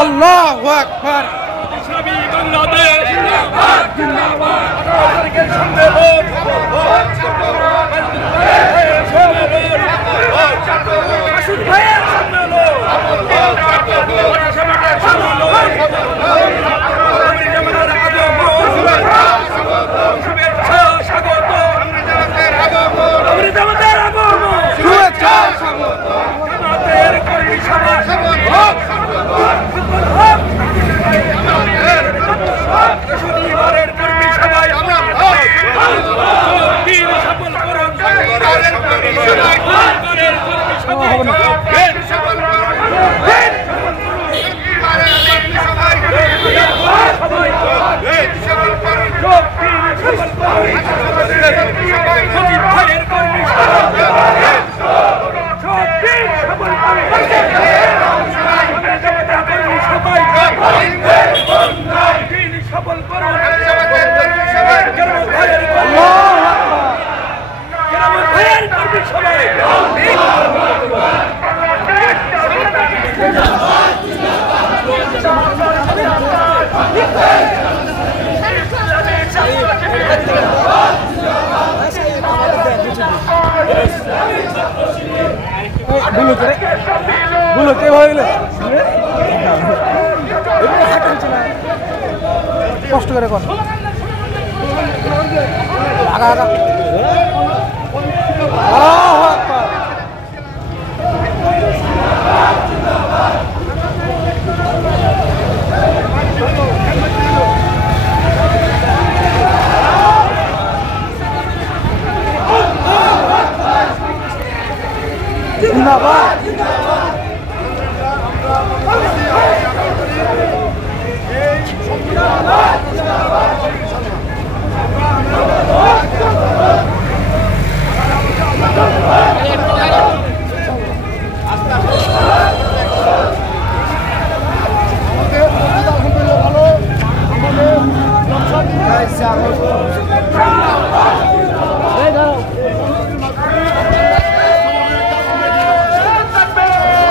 আল্লাহু আকবার। ইসলামী বাংলাদেশ জিন্দাবাদ জিন্দাবাদ। 18 তারিখের সম্মেলন মাসুদ ভাইয়ের সম্মেলন শুভেচ্ছা স্বাগত জামাতের আগমন শুভেচ্ছা স্বাগত জামাতের কর্মী সভা শনিবারের কর্মী সভায় সফল করুন সফল করুন ভাইয়ের কর্মী সবাই কষ্ট করে কর আগা আগা আল্লাহু আকবার। জিন্দাবাদ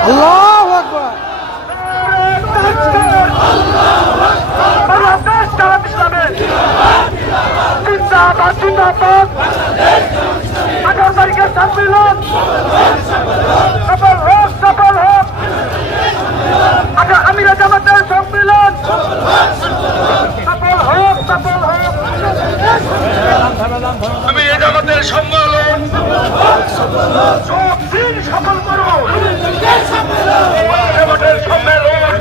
আল্লাহু আকবার। বাংলাদেশ জামাত ইসলামের জিন্দাবাদ জিন্দাবাদ। 18 তারিখের সম্মেলন সফল হোক সফল হোক। আমিরা জামাতের সম্মেলন সফল হোক সফল হোক। আমি এই জামাতের সম্মেলন দিন সফল করুন। জামাতের সম্মেলন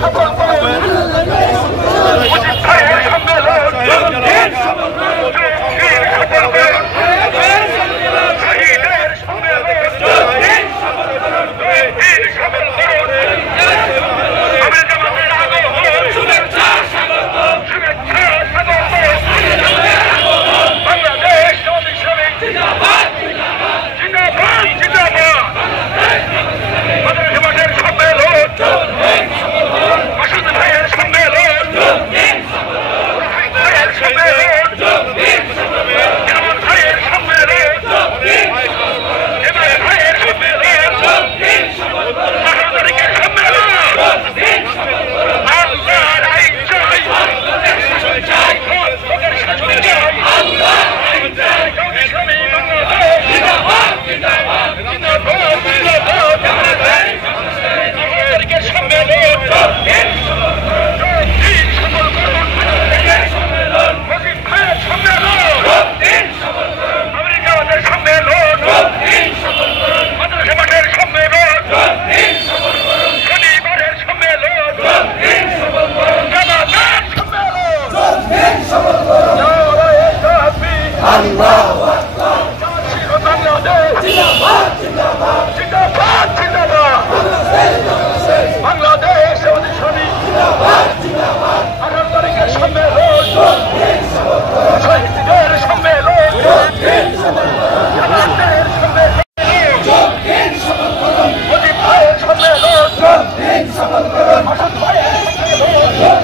সফল করুন। মুজিব ভাইয়ের সম্মেলন সফল করুন। শহীদের সম্মেলন সফল করুন। আমি জামাতের আগমন শুভেচ্ছা স্বাগত শুভেচ্ছা স্বাগত। বাংলাদেশ জামাত ইসলামী জিন্দাবাদ জিন্দাবাদ জিন্দাবাদ জিন্দাবাদ। জামাতের সম্মেলন মাসুদ ভাইয়ের সম্মেলন ভাইয়ের সম্মেলন জামাত ভাইয়ের সম্মেলন এবার ভাইয়ের সম্মেলন 18 তারিখের সম্মেলন। আল্লাহর আইন চাই ভোটের শাসন চাই ইসলামী বাংলাদেশ জিন্দাবাদ জিন্দাবাদ জিন্দাবাদ জিন্দাবাদ। 18 তারিখের সম্মেলন সফল করুন। মুজিব ভাইয়ের সম্মেলন আমেরিকাদের সম্মেলন মাদ্রাসা মাঠের সম্মেলন শনিবারের সম্মেলন জামাতের সম্মেলন বাংলাদেশ জিন্দাবাদ জিন্দাবাদ জিন্দাবাদ জিন্দাবাদ। বাংলাদেশ জামাত ইসলামী জিন্দাবাদ জিন্দাবাদ। 18 তারিখের সম্মেলন শহীদদের সম্মেলন জামাতের সম্মেলন মুজিব ভাইয়ের সম্মেলন মাসুদ ভাইয়ের সম্মেলন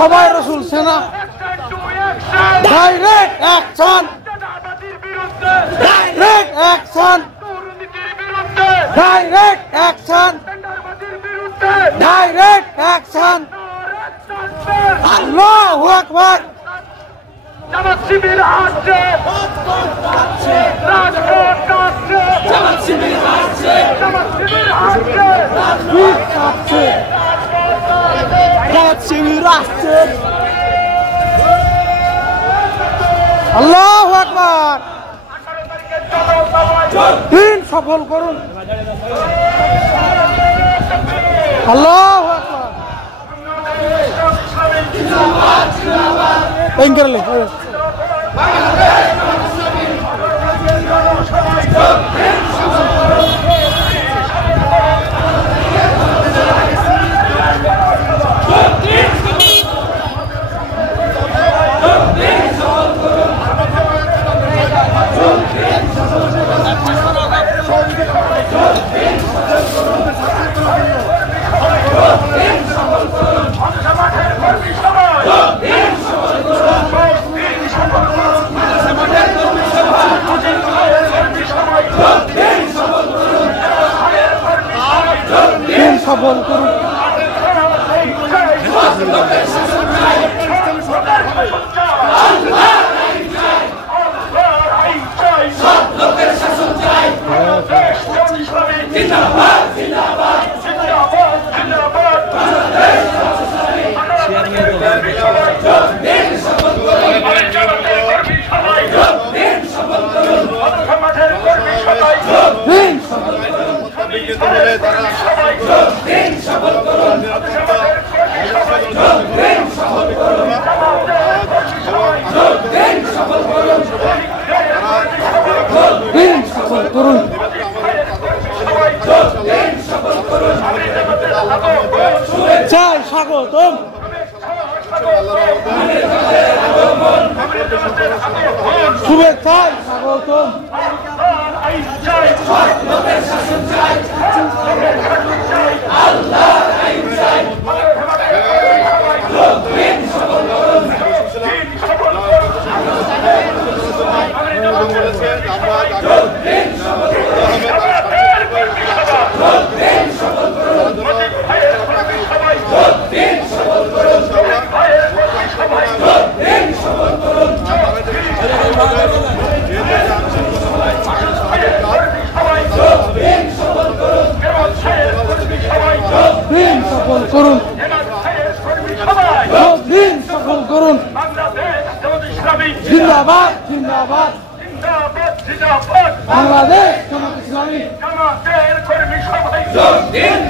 সবাই রসুল সেনা direct action direct action direct action direct action আল্লাহু আকবার জামাত শিবির আসছে রাজপথ কাঁপছে জামাত শিবির আসছে জামাত শিবির আসছে জামাত শিবির আসছে আল্লাহু আকবার দিন সফল করুন আল্লাহু আকবার ইনকারলে সফল করুন চাই স্বাগতম শুভেচ্ছায় স্বাগতম সবাই করুন। বাংলাদেশ জামাত ইসলামী জিন্দাবাদ জিন্দাবাদ। জিন্দাবাদ জিন্দাবাদ। বাংলাদেশ জামাত ইসলামী। জামাতের কর্মী সবাই শহীদদের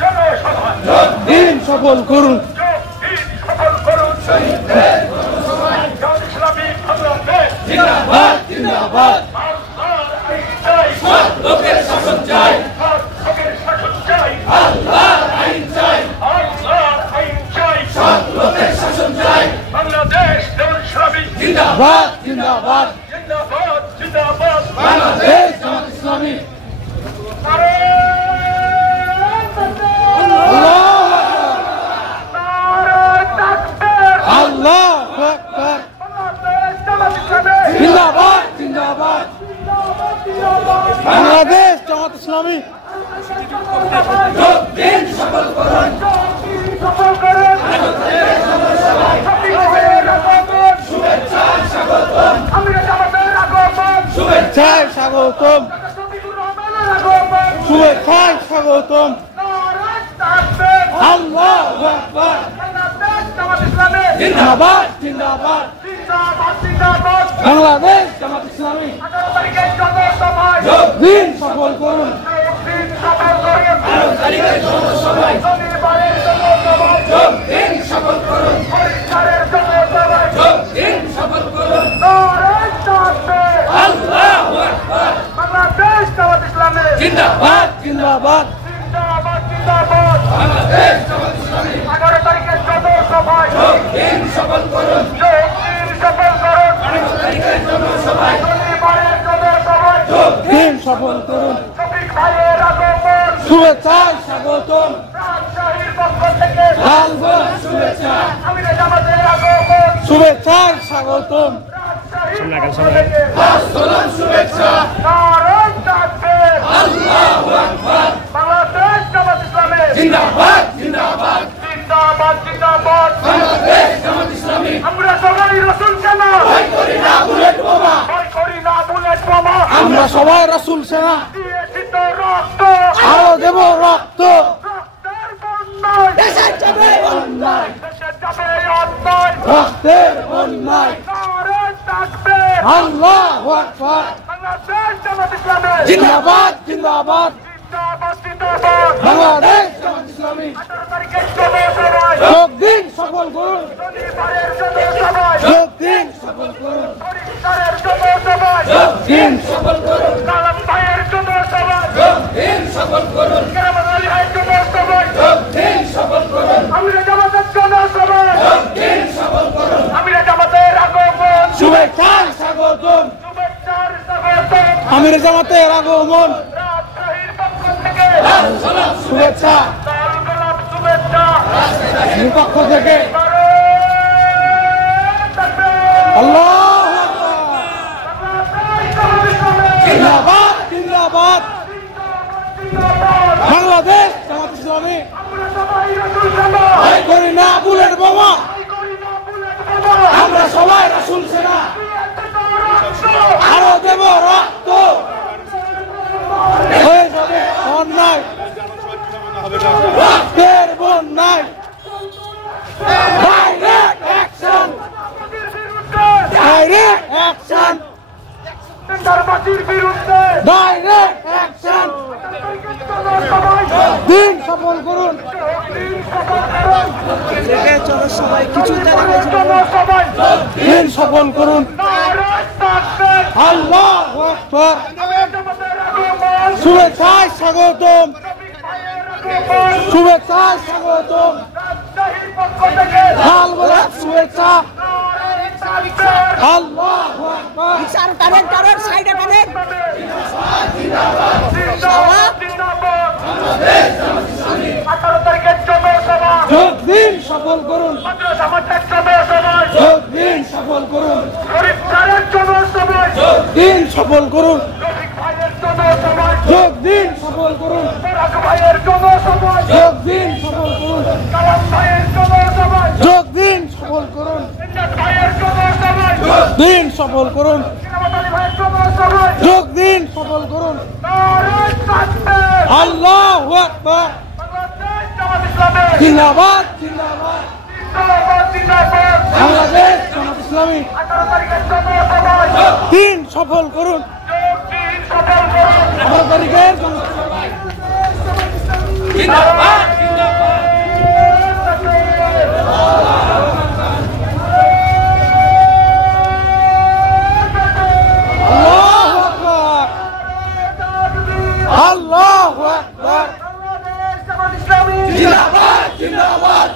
জনসভায় দিন সফল করুন। সফল করুন। জামাত ইসলামী বাংলাদেশ জিন্দাবাদ জিন্দাবাদ। আল্লাহর আইন চাই, লোকের শাসন চাই। লোকের শাসন চাই, আল্লাহর আইন চাই। আল্লাহর আইন চাই, লোকের শাসন চাই। বাংলাদেশ জামাত ইসলামী জিন্দাবাদ জিন্দাবাদ। জিন্দাবাদ জিন্দাবাদ। বাংলাদেশ জামাত ইসলামী। আল্লাহু আকবার। জিন্দাবাদ জিন্দাবাদ। বাংলাদেশ জামাত ইসলামী। শুভেচ্ছায় স্বাগতম। শুভেচ্ছায় স্বাগতম। আল্লাহু আকবার। জিন্দাবাদ জিন্দাবাদ। বাংলাদেশ জামাত ইসলামী। দিন সফল করুন। জিন্দাবাদ জিন্দাবাদ। 11 তারিখের জনসভায় সফল করুন। দিন সফল করুন। শফিক ভাইয়ের আগমন শুভেচ্ছায় স্বাগতম। রাজশাহীর পক্ষ থেকে লালগোলা শুভেচ্ছা। আমিরে জামাতের আগমন শুভেচ্ছায় স্বাগতম। রাজশাহীর পক্ষ থেকে সালাম শুভেচ্ছা। নারায়ণ তাকবীর। আল্লাহু আকবার। বাংলাদেশ জামাত ইসলামী জিন্দাবাদ জিন্দাবাদ। জিন্দাবাদ জিন্দাবাদ। বাংলাদেশ জামাত ইসলামী। আমরা সবাই রাসূল সেনা, ভয় করি না বুলেট বোমা। ভয় করি না বুলেট বোমা। আমরা সবাই রাসূল সেনা। দিয়েছি তো রক্ত, আরো দেব রক্ত। রক্তের বন্যায় দেশের যাবে অন্যায়। দেশের যাবে অন্যায়। রক্তের অন্যায়। নারায়ণ তাকবীর। আল্লাহু আকবার। বাংলাদেশ জামাত ইসলামী জিন্দাবাদ জিন্দাবাদ। জিন্দাবাদ জিন্দাবাদ। বাংলাদেশ জামাত ইসলামী। 18 তারিখের জনসভায় যোগ দিন সফল করুন। শনিবারের জনসভায় যোগ দিন সফল করুন। পরিষ্কারের জনসভায় যোগ দিন সফল করুন। কালাম ভাইয়ের জনসভায় যোগ দিন সফল করুন। কেরামান আলী ভাইয়ের জনসভায় যোগ দিন সফল করুন। আমিরে জামাতের জনসভায় যোগ দিন সফল করুন। আমিরে জামাতের আগমন শুভেচ্ছায় স্বাগতম। শুভেচ্ছার স্বাগতম। আমির জামাতের আগমন। রাজশাহীর পক্ষ থেকে সালাম শুভেচ্ছা। লাল গোলাপ শুভেচ্ছা। পক্ষ থেকে নারায়ণ তাকবীর। আল্লাহু আকবার। বাংলাদেশ জামাত ইসলামী জিন্দাবাদ জিন্দাবাদ। জিন্দাবাদ। বাংলাদেশ জামাত ইসলামী। আমরা সবাই রাসূল সেনা, ভয় করি না বুলেট বোমা। ভয় করি না বুলেট বোমা। আমরা সবাই রাসূল সেনা। দিয়েছি তো রক্ত, আরো দেব রক্ত। হয়ে যাবে অন্যায়। রক্তের বন্যায়। Direct action. বাতির বিরুদ্ধে, ডাইরেক্ট অ্যাকশন। টেন্ডারবাজির বিরুদ্ধে ডাইরেক্ট অ্যাকশন। জনসভায় দিন সফল করুন। দিন সফল করুন। জনসভায় জনসভায় দিন সফল করুন। নারায়ণ তাকবীর। আল্লাহু আকবার। আমিরে জামাতের আগমন, শুভেচ্ছায় স্বাগতম। শফিক ভাইয়ের আগমন, শুভেচ্ছায় স্বাগতম। রাজশাহীর পক্ষ থেকে লাল গোলাপ শুভেচ্ছা। নারায়ণ তাকবীর। আল্লাহু আকবার। টানেন সাইডে টানেন। জিন্দাবাদ জিন্দাবাদ। 18 তারিখের জনসভা যোগ দিন সফল করুন। জামাতের জনসভায় যোগ দিন সফল করুন। পরিষ্কারের জনসভায় যোগ দিন সফল করুন। শফিক ভাইয়ের জনসভায় যোগ দিন সফল করুন। ফরাক ভাইয়ের জনসভায় যোগ দিন সফল করুন। কালাম ভাইয়ের জনসভায় যোগ দিন সফল করুন। ইন্নাস ভাইয়ের জনসভায় যোগ দিন সফল করুন। কেরামত আলী ভাইয়ের জনসভায় যোগ দিন সফল করুন। নারায়ণ তাকবীর। আল্লাহু আকবার। বাংলাদেশ জামাত ইসলামী জিন্দাবাদ জিন্দাবাদ। জিন্দাবাদ ইসলামী দিন সফল করুন 18 তারিখের আল্লাহু আকবার জিন্দাবাদ জিন্দাবাদ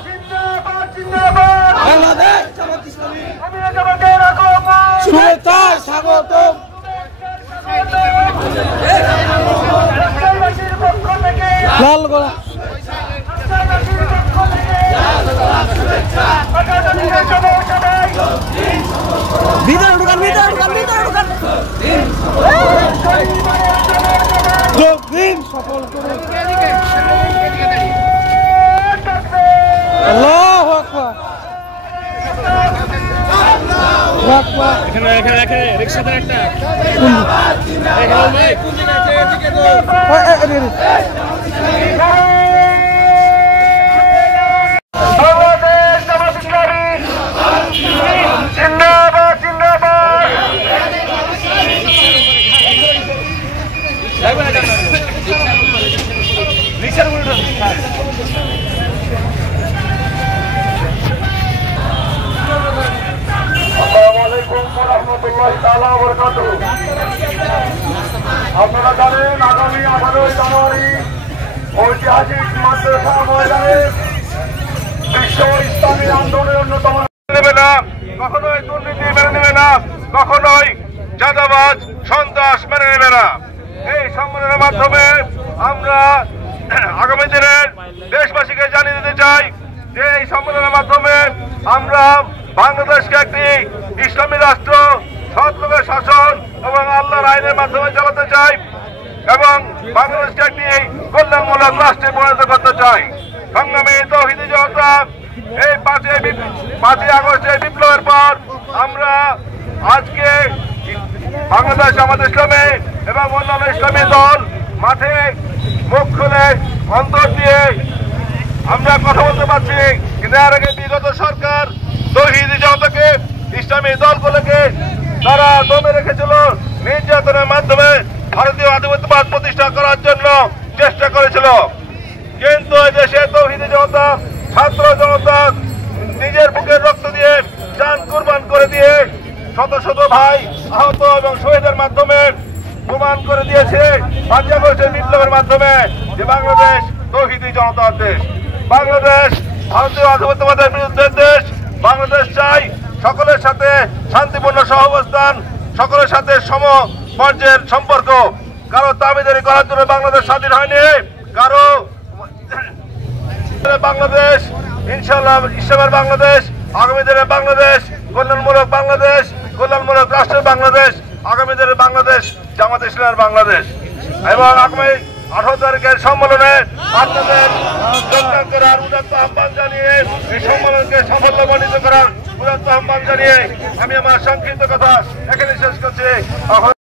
বাংলাদেশ জামাত ইসলামী শুভেচ্ছা স্বাগতম লাল গোলা ভিতরে ঢুকান ভিতরে ঢুকান যোগ দিন সফল করুন আল্লাহু আকবার বাংলাদেশ জামাত ইসলামী জিন্দাবাদ জিন্দাবাদ আসসালামু আলাইকুম ওয়া রাহমাতুল্লাহি তাআলা ওয়া বারাকাতুহু। আপনারা জানেন আগামী 18 জানুয়ারি ঐতিহাসিক মাদ্রাসা ময়দানে বিশ্ব ইসলামী আন্দোলনের অন্যতম নেবে না, কখনোই দুর্নীতি মেনে নেবে না, কখনোই চাঁদাবাজ সন্ত্রাস মেনে নেবে না। এই সম্মেলনের মাধ্যমে আমরা আগামী দিনের দেশবাসীকে জানিয়ে দিতে চাই যে এই সম্মেলনের মাধ্যমে আমরা বাংলাদেশকে একটি ইসলামী রাষ্ট্র, সৎ লোকের শাসন এবং আল্লাহর আইনের মাধ্যমে চালাতে চাই এবং বাংলাদেশকে একটি কল্যাণমূলক রাষ্ট্রে পরিণত করতে চাই। সংগ্রামী তৌহিদি জনতা, এই 5ই আগস্টের বিপ্লবের পর আমরা আজকে বাংলাদেশ জামাত ইসলামী এবং অন্যান্য ইসলামী দল মাঠে মুখ খুলে অন্তর দিয়ে আমরা কথা বলতে পারছি। কিন্তু এর আগে বিগত সরকার তৌহিদি জনতাকে, ইসলামী দলগুলোকে তারা দমে রেখেছিল, নির্যাতনের মাধ্যমে ভারতীয় আধিপত্যবাদ প্রতিষ্ঠা করার জন্য চেষ্টা করেছিল। কিন্তু দেশে তৌহিদি জনতা, ছাত্র জনতা নিজের বুকের রক্ত দিয়ে, জান কুরবান করে দিয়ে শত শত ভাই আহত এবং শহীদের মাধ্যমে প্রমাণ করে দিয়েছে 5ই আগস্টের বিপ্লবের মাধ্যমে যে বাংলাদেশ তৌহিদি জনতার দেশ, বাংলাদেশ ভারতীয় আধিপত্যবাদের বিরুদ্ধে দেশ। বাংলাদেশ চাই সকলের সাথে শান্তিপূর্ণ সহাবস্থান, সকলের সাথে সম পর্যায়ের সম্পর্ক। কারো দাবিদারি করার জন্য বাংলাদেশ স্বাধীন হয়নি, কারো বাংলাদেশ ইনশাআল্লাহ ইসলামের বাংলাদেশ, আগামী দিনের বাংলাদেশ, কল্যাণমূলক বাংলাদেশ, কল্যাণমূলক রাষ্ট্রের বাংলাদেশ, আগামী দিনের বাংলাদেশ জামাত ইসলামের বাংলাদেশ। এবং আগামী 18 তারিখের সম্মেলনে আপনাদের যোগদান করার উদাত্ত আহ্বান জানিয়ে, এই সম্মেলনকে সাফল্যমণ্ডিত করার উদাত্ত আহ্বান জানিয়ে আমি আমার সংক্ষিপ্ত কথা এখানে শেষ করছি।